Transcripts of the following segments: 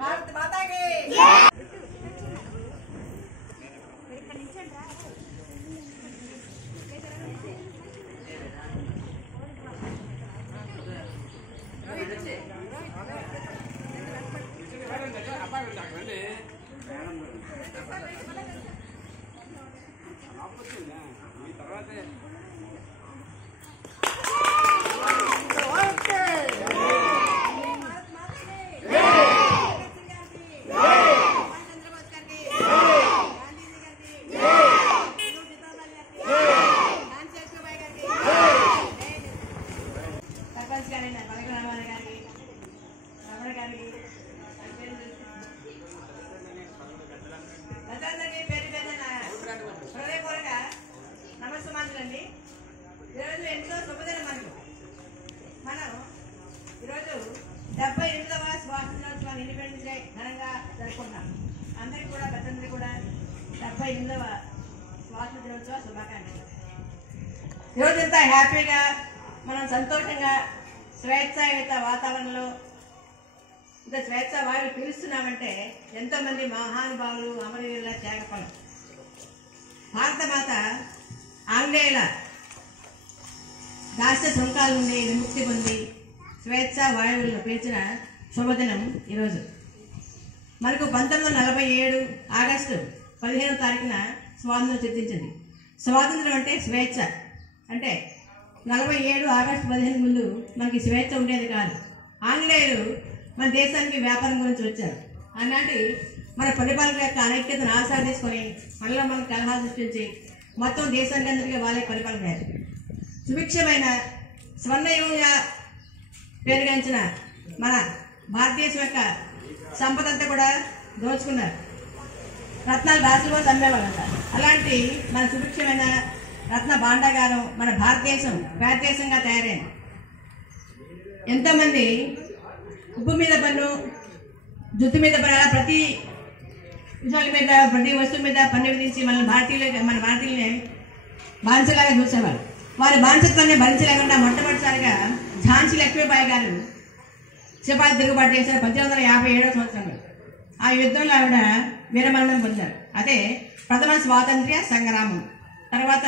భారత మాతాకి నమస్కారాలండి. ఈరోజు ఎంతో శుభదినం మనం ఈరోజు 78వ స్వాతంత్రోత్సవం ఇండిపెండెన్స్ డే ఘనంగా జరుపుకుంటాం. అందరికీ కూడా పెద్దందరికీ కూడా 78వ స్వాతంత్రోత్సవ శుభాకాంక్షలు. ఈరోజంతా హ్యాపీగా మనం సంతోషంగా స్వేచ్ఛాయుత వాతావరణంలో ఇంత స్వేచ్ఛ వాయువులు పీలుస్తున్నామంటే ఎంతోమంది మహానుభావులు అమరవీరుల త్యాగఫలం. భారత మాత ఆంగ్లేయుల దాస్య సుంకాల నుండి విముక్తి పొంది స్వేచ్ఛ వాయువులను పీల్చిన శుభదినం ఈరోజు. మనకు 1947 ఆగస్టు 15వ తారీఖున స్వాతంత్రం సిద్ధించింది. స్వాతంత్రం అంటే స్వేచ్ఛ. అంటే 47 ఆగస్టు 15 ముందు మనకి స్వేచ్ఛ ఉండేది కాదు. ఆంగ్లేయులు మన దేశానికి వ్యాపారం గురించి వచ్చారు. ఆనాటి మన పరిపాలన యొక్క అనైక్యతను ఆస్వాదించుకొని మనలో మనకు కలహాలు సృష్టించి మొత్తం దేశానికి అందరికీ వాళ్ళే పరిపాలన అయ్యారు. సుభిక్షమైన స్వర్ణయుగంగా పేరుగాంచిన మన భారతదేశం యొక్క సంపద అంతా కూడా దోచుకున్నారు. రత్నాలు రాసులు కూడా అమ్మేవాళ్ళంట. అలాంటి మన సుభిక్షమైన రత్న భాండాగారం మన భారతదేశం భారతదేశంగా తయారైంది. ఎంతోమంది ఉప్పు మీద పన్ను, జుట్టు మీద ప్రతి విషయాల మీద ప్రతి వస్తువు మీద పన్ను విధించి మన భారతీయుల్ని బానిసలాగా చూసేవారు. వారి బానిసత్వాన్ని భరించలేకుండా మొట్టమొదటిసారిగా ఝాన్సీ లక్ష్మీబాయి గారు సిపాయి తిరుగుబాటు చేశారు 1857వ సంవత్సరంలో. ఆ యుద్ధంలో ఆవిడ వీరమరణం పొందారు. అదే ప్రథమ స్వాతంత్ర్య సంగ్రామం. తర్వాత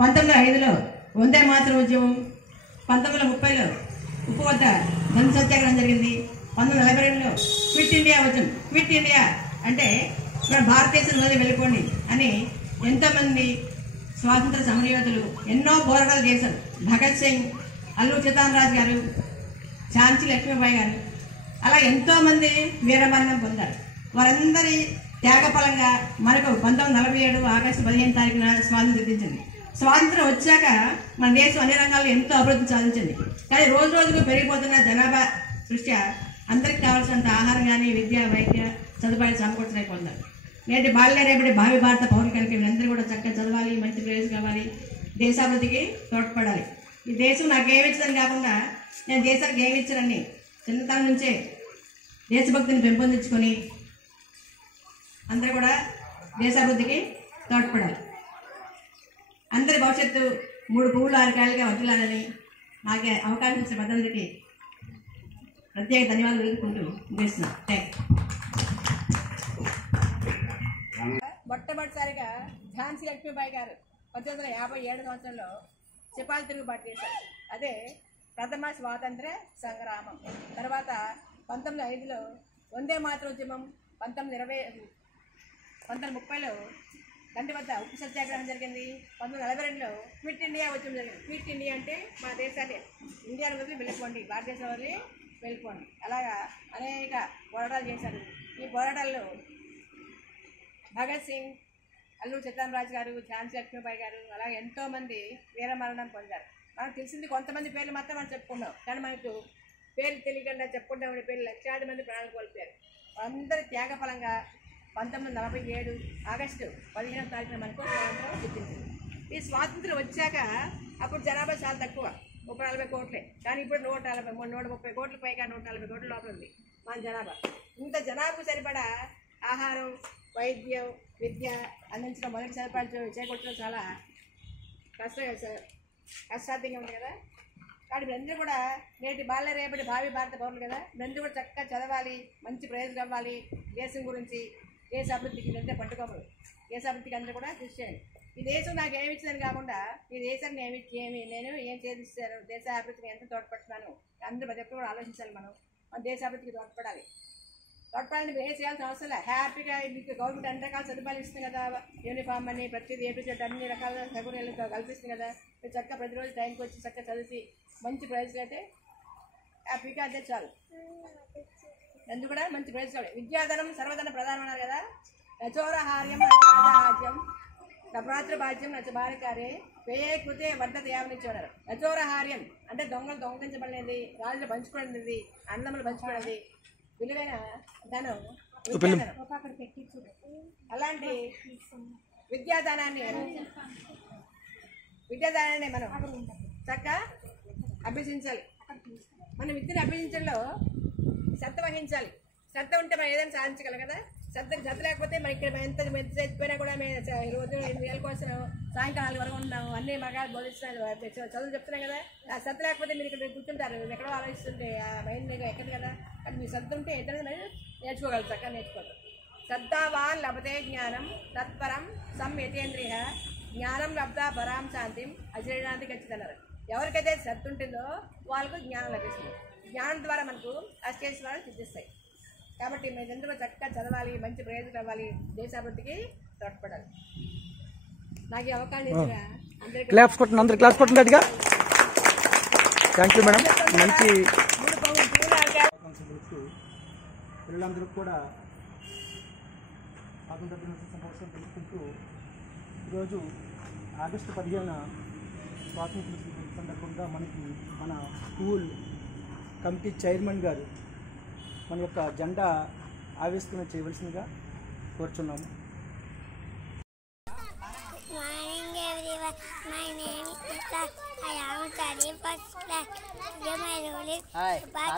1905లో వందే మాతరం ఉద్యమం, 1930లో ఉప్పు వద్ద బంధు సత్యాగ్రహం జరిగింది. 1942లో క్విట్ ఇండియా ఉద్యమం. క్విట్ ఇండియా అంటే మన భారతదేశం వదిలి వెళ్ళిపోండి అని ఎంతోమంది స్వాతంత్ర సమరయోధులు ఎన్నో పోరాటాలు చేశారు. భగత్ సింగ్, అల్లూరి సీతారామరాజు గారు, ఝాన్సీ లక్ష్మీబాయి గారు, అలా ఎంతోమంది వీరమరణం పొందారు. వారందరి త్యాగఫలంగా మనకు 1947 ఆగస్టు 15 తారీఖున స్వాతంత్రం సిద్ధించింది. స్వాతంత్రం వచ్చాక మన దేశం అన్ని రంగాల్లో ఎంతో అభివృద్ధి సాధించింది. కానీ రోజు రోజుకు పెరిగిపోతున్న జనాభా దృష్ట్యా అందరికి కావాల్సినంత ఆహారం కానీ విద్య, వైద్య సదుపాయాలు సమకూర్చలేకపోతున్నారు. నేటి బాల్య రేపటి భావి భారత పౌరులు కనుక వీళ్ళందరూ కూడా చక్కగా చదవాలి, మంచి ప్రయోజనం కావాలి, దేశాభివృద్ధికి తోడ్పడాలి. ఈ దేశం నాకు ఏమిచ్చిందని కాకుండా నేను దేశానికి ఏమిచ్చానని చిన్నతనం నుంచే దేశభక్తిని పెంపొందించుకొని అందరూ కూడా దేశాభివృద్ధికి తోడ్పడాలి. అందరి భవిష్యత్తు 3 పువ్వులు 6 కాయలుగా వర్తిల్లాలని నాకు అవకాశం ఇచ్చిన పెద్దందరికీ ప్రత్యేక ధన్యవాదాలు తెలుపుకుంటూ ముగిస్తున్నాను. మొట్టమొదటిసారిగా ఝాన్సీ లక్ష్మీబాయి గారు 1857 సంవత్సరంలో సిపాయి తిరుగుబాటు చేశారు. అదే ప్రథమ స్వాతంత్ర సంగ్రామం. తర్వాత 1905లో వందే మాతరం ఉద్యమం, 1930లో గంటి వద్ద ఉప్పు సత్యాగ్రహం జరిగింది. 1942లో క్విట్ ఇండియా ఉద్యమం జరిగింది. క్విట్ ఇండియా అంటే మన దేశాన్ని ఇండియాను వదిలి వెళ్ళిపోండి, భారతదేశం వదిలి వెళ్ళిపోండి. అలాగా అనేక పోరాటాలు చేశారు. ఈ పోరాటాల్లో భగత్ సింగ్, అల్లూరి సీతారామరాజు గారు, ఝాన్సీ లక్ష్మీబాయి గారు, అలాగే ఎంతోమంది వీరమరణం పొందారు. మనకు తెలిసింది కొంతమంది పేర్లు మాత్రం మనం చెప్పుకున్నాం. కానీ మనకు పేర్లు తెలియకుండా చెప్పుకుంటాం పేర్లు లక్షలాది మంది ప్రాణాలు కోల్పోయారు. అందరి త్యాగఫలంగా 1947 ఆగస్టు 15వ తారీఖున మనకు స్వాతంత్రం సిద్ధించింది. ఈ స్వాతంత్రం వచ్చాక అప్పుడు జనాభా చాలా తక్కువ, 40 కోట్లే. కానీ ఇప్పుడు 130 కోట్ల పైగా 140 కోట్ల లోపల ఉంది మన జనాభా. ఇంత జనాభాకు సరిపడా ఆహారం, వైద్యం, విద్య అందించడం, మొదటి సదుపాయాలు చేకూర్చడం చాలా కష్టసాధ్యంగా ఉంది కదా. కానీ మీరందరూ కూడా నేటి బాల్య రేపటి భావి భారత పౌరులు కదా, మీరందరూ కూడా చక్కగా చదవాలి, మంచి ప్రయోజనం అవ్వాలి, దేశం గురించి, దేశ అభివృద్ధికి మీరంతా పట్టుకోమరు, దేశ అభివృద్ధికి అందరూ కూడా కృషి చేయండి. ఈ దేశం నాకు ఏమి ఇచ్చిందని కాకుండా ఈ దేశాన్ని నేను ఏం చేస్తాను, దేశ అభివృద్ధికి ఎంత తోడ్పడుతున్నాను అందరూ ప్రతి ఒక్కరు కూడా ఆలోచించాలి. మన దేశ అభివృద్ధికి తోడ్పడాలి. తోడ్పడాలని మీరు ఏం చేయాల్సిన అవసరం లేదు. హ్యాపీగా మీకు గవర్నమెంట్ అన్ని రకాల సదుపాయాలు ఇస్తుంది కదా, యూనిఫామ్ అని ప్రతిదీ ఏపీసెట్ అన్ని రకాల సౌకర్యాలు కల్పిస్తుంది కదా. మీరు చక్కగా ప్రతిరోజు టైంకి వచ్చి చక్కగా చదివి మంచి ప్రైజ్లు అయితే హ్యాపీగా అయితే చాలు. ఎందుకు కూడా మంచి ప్రైజ్ కావాలి. విద్యాధనం సర్వధన ప్రధానం అన్నారు కదా. నచోరహార్యం నచరాజ్యం నప్రాత్ర భాగ్యం నచబాలికారే వేయే కృతే వర్ధత యావనిచ్చేవారు. నచోరహార్యం అంటే దొంగలు దొంగలించబడినది, రాజులు పంచుకోవడది, అన్నములు పంచుకోవడది, విలువైన ధనం అలాంటి విద్యాదానాన్ని మనం చక్కగా అభ్యసించాలి. మనం విద్యను అభ్యసించడంలో శ్రద్ధ వహించాలి. శ్రద్ధ ఉంటే మనం ఏదైనా సాధించగలం కదా. శ్రద్ధ లేకపోతే మనం ఇక్కడ ఎంత చచ్చిపోయినా కూడా మేము రోజు 8 వేల కోసం సాయంకాలం వరకు ఉన్నాము, అన్ని మగాలు బోధిస్తున్నారు, చదువు చెప్తున్నాం కదా. ఆ శ్రద్ధ లేకపోతే మీరు ఇక్కడ కూర్చుంటారు, మీరు ఎక్కడో ఆలోచిస్తుంటే ఆ మైండ్ ఎక్కదు కదా. కానీ మీ శ్రద్ధ ఉంటే ఎక్కడ నేర్చుకోగలరు, చక్కగా నేర్చుకోగలరు. శ్రద్ధావాన్ లభతే జ్ఞానం తత్పరం సంయతేంద్రియ జ్ఞానం లబ్ధా పరాం శాంతిం అజీర్ణాంతి ఖచ్చితన్నారు. ఎవరికైతే శ్రద్ధ ఉంటుందో వాళ్ళకు జ్ఞానం లభిస్తుంది. జ్ఞానం ద్వారా మనకు అష్టేశ్వరాలు సిద్ధిస్తాయి. కాబట్టి మీరందరూ చక్కగా చదవాలి, మంచి ప్రయోజనం అవ్వాలి, దేశాభివృద్ధికి తోడ్పడాలి. నాకు ఈ అవకాశం ఇచ్చిన అందరికీ క్లాప్స్ కొట్టండి, అందరు క్లాప్స్ కొట్టండి గట్టిగా. Thank you madam. మంచి పిల్లలందరూ కూడా స్వాతంత్ర దినోత్సవ సంవత్సరం తెలుసుకుంటూ ఈరోజు ఆగస్టు 15 స్వాతంత్ర దినోత్సవం సందర్భంగా మన స్కూల్ కమిటీ చైర్మన్ గారు మన యొక్క జెండా ఆవిష్కరణ చేయవలసిందిగా కోరుచున్నాము. Morning everyone, my name is Nita. I am studying first class. Today my role is plus.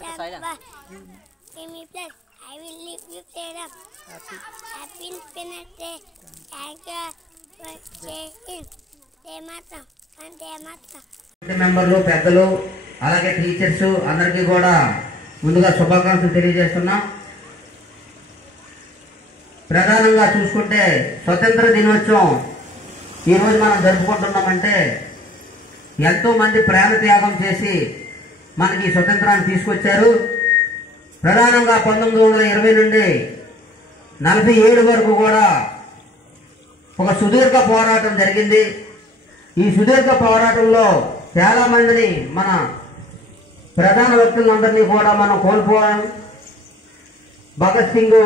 I will live with freedom. Happy Independence Day. Thank you for saying. మెంబర్లు, పెద్దలు, అలాగే టీచర్స్ అందరికీ కూడా ముందుగా శుభాకాంక్షలు తెలియజేస్తున్నాం. ప్రధానంగా చూసుకుంటే స్వతంత్ర దినోత్సవం ఈరోజు మనం జరుపుకుంటున్నామంటే ఎంతో మంది ప్రాణ త్యాగం చేసి మనకి స్వతంత్రాన్ని తీసుకొచ్చారు. ప్రధానంగా 1920 నుండి 47 వరకు కూడా ఒక సుదీర్ఘ పోరాటం జరిగింది. ఈ సుదీర్ఘ పోరాటంలో చాలా మందిని, మన ప్రధాన వ్యక్తులందరినీ కూడా మనం కోల్పోయాం. భగత్ సింగ్,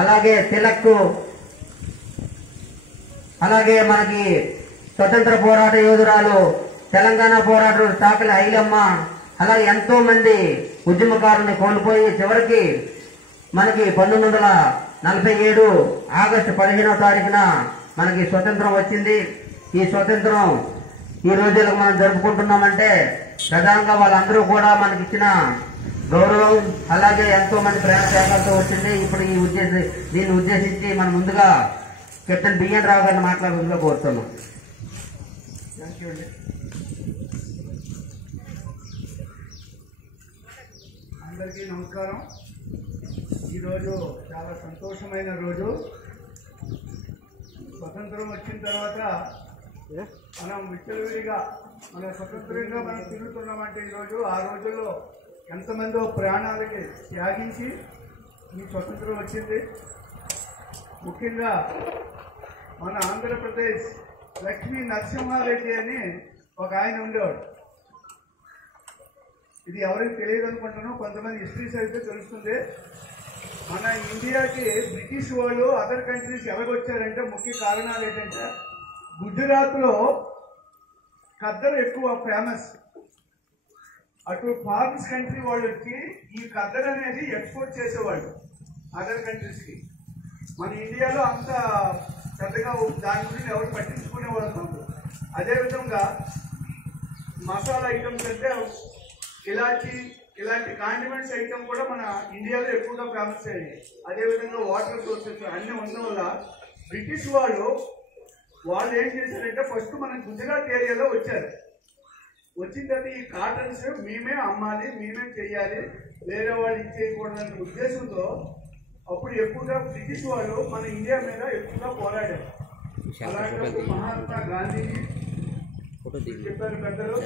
అలాగే తిలక్, అలాగే మనకి స్వతంత్ర పోరాట యోధురాలు, తెలంగాణ పోరాటం చాకలి ఐలమ్మ, అలాగే ఎంతో మంది ఉద్యమకారుల్ని కోల్పోయి చివరికి మనకి 1947 ఆగస్టు 15వ తారీఖున మనకి స్వతంత్రం వచ్చింది. ఈ స్వతంత్రం ఈ రోజులకు మనం జరుపుకుంటున్నామంటే ప్రధానంగా వాళ్ళందరూ కూడా మనకి ఇచ్చిన గౌరవం, అలాగే ఎంతో మంది ప్రేమ త్యాగాలతో వచ్చింది. ఇప్పుడు దీన్ని ఉద్దేశించి మనం ముందుగా కెప్టెన్ బిఎన్ రావు గారిని మాట్లాడాలని కోరుతున్నాం. థ్యాంక్ యూ అండి. అందరికీ నమస్కారం. ఈరోజు చాలా సంతోషమైన రోజు. స్వతంత్రం వచ్చిన తర్వాత మనం విచ్చలవిడిగా మన స్వతంత్రంగా మనం తిరుగుతున్నామంటే ఈరోజు ఆ రోజుల్లో ఎంతమందో ప్రాణాలకి త్యాగించి ఈ స్వతంత్రం వచ్చింది. ముఖ్యంగా మన ఆంధ్రప్రదేశ్ లక్ష్మీ నరసింహారెడ్డి అని ఒక ఆయన ఉండేవాడు. ఇది ఎవరికి తెలియదు అనుకుంటున్నాం, కొంతమంది హిస్టరీస్ అయితే తెలుస్తుంది. మన ఇండియాకి బ్రిటిష్ వాళ్ళు అదర్ కంట్రీస్ ఎలాగొచ్చారంటే ముఖ్య కారణాలు ఏంటంటే గుజరాత్లో ఖద్దరు ఎక్కువ ఫేమస్. అటు ఫారిన్స్ కంట్రీ వాళ్ళు వచ్చి ఈ ఖద్దరు అనేది ఎక్స్పోర్ట్ చేసేవాళ్ళు అదర్ కంట్రీస్కి. మన ఇండియాలో అంత పెద్దగా దాని గురించి ఎవరు పట్టించుకునేవాళ్ళు కాదు. అదేవిధంగా మసాలా ఐటమ్స్ అంటే ఇలాచి, ఇలాంటి కాండిమెంట్స్ ఐటమ్ కూడా మన ఇండియాలో ఎక్కువగా ఫేమస్ అయ్యాయి. అదేవిధంగా వాటర్ సోర్సెస్ అన్నీ ఉండడం వల్ల బ్రిటిష్ వాళ్ళు ఏం చేశారంటే ఫస్ట్ మన గుజరాత్ ఏరియాలో వచ్చారు. వచ్చిన తర్వాత ఈ కాటన్స్ మేమే అమ్మాలి, మేమే చెయ్యాలి, వేరే వాళ్ళు ఇచ్చేయకూడదనే ఉద్దేశంతో అప్పుడు ఎక్కువగా బ్రిటిష్ వాళ్ళు మన ఇండియా మీద ఎక్కువగా పోరాడారు. అలాంటి మహాత్మా గాంధీజీ చెప్పారు పెద్దలు,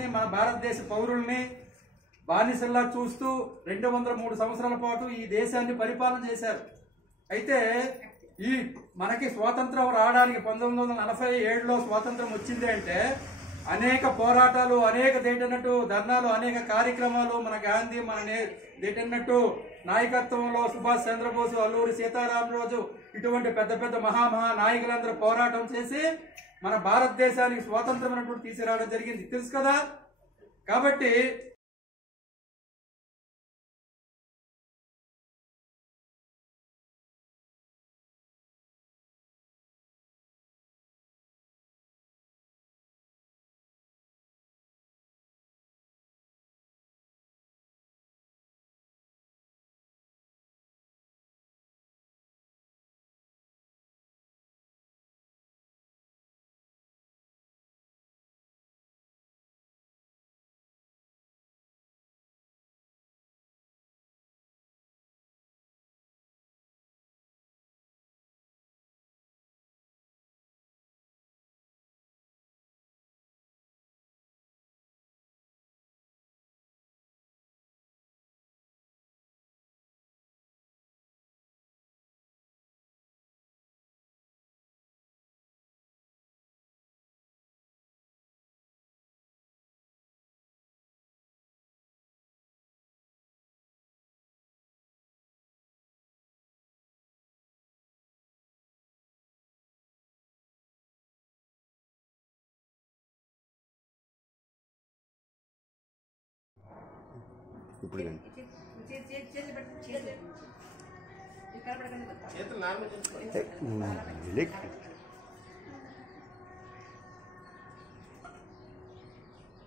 మన భారతదేశ పౌరుల్ని బానిసల్లా చూస్తూ 203 సంవత్సరాల పాటు ఈ దేశాన్ని పరిపాలన చేశారు. అయితే ఈ మనకి స్వాతంత్రం రావడానికి 1947లో స్వాతంత్రం వచ్చింది అంటే అనేక పోరాటాలు, అనేక దేటన్నట్టు ధర్నాలు, అనేక కార్యక్రమాలు, మన గాంధీ మన దేటన్నట్టు నాయకత్వంలో సుభాష్ చంద్రబోసు, అల్లూరి సీతారామరాజు ఇటువంటి పెద్ద పెద్ద మహా నాయకులందరూ పోరాటం చేసి మన భారతదేశానికి స్వాతంత్రం తీసుకురావడం జరిగింది, తెలుసు కదా. కాబట్టి ఇప్పుడు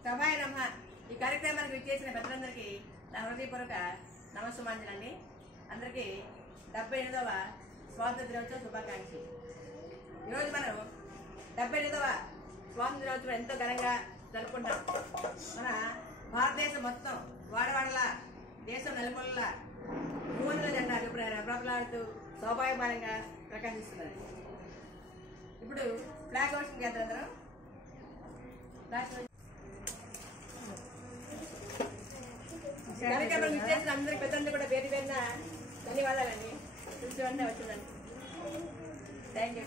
సభాయ నమః. ఈ కార్యక్రమానికి విచ్చేసిన పెద్దలందరికీ నా హృదయపూర్వక నమస్సుమాంజలండి. అందరికీ 78వ స్వాతంత్ర దినోత్సవ శుభాకాంక్షలు. ఈరోజు మనం 78వ స్వాతంత్ర దినోత్సవం ఎంతో ఘనంగా జరుపుకుంటాం. మన భారతదేశం మొత్తం వాడవాడలా, దేశం నలుమూలలా భూముల జెండా ప్రబలాడుతూ స్వాభావికంగా ప్రకాశిస్తున్నది. ఇప్పుడు ఫ్లాగ్ హోస్టింగ్ చేద్దాం అందరం. కార్యక్రమం ఇచ్చేసిన అందరికి పెద్దందరూ కూడా పేరు పేరున ధన్యవాదాలండి. చూసి వెంటనే వచ్చిందండి. Thank you.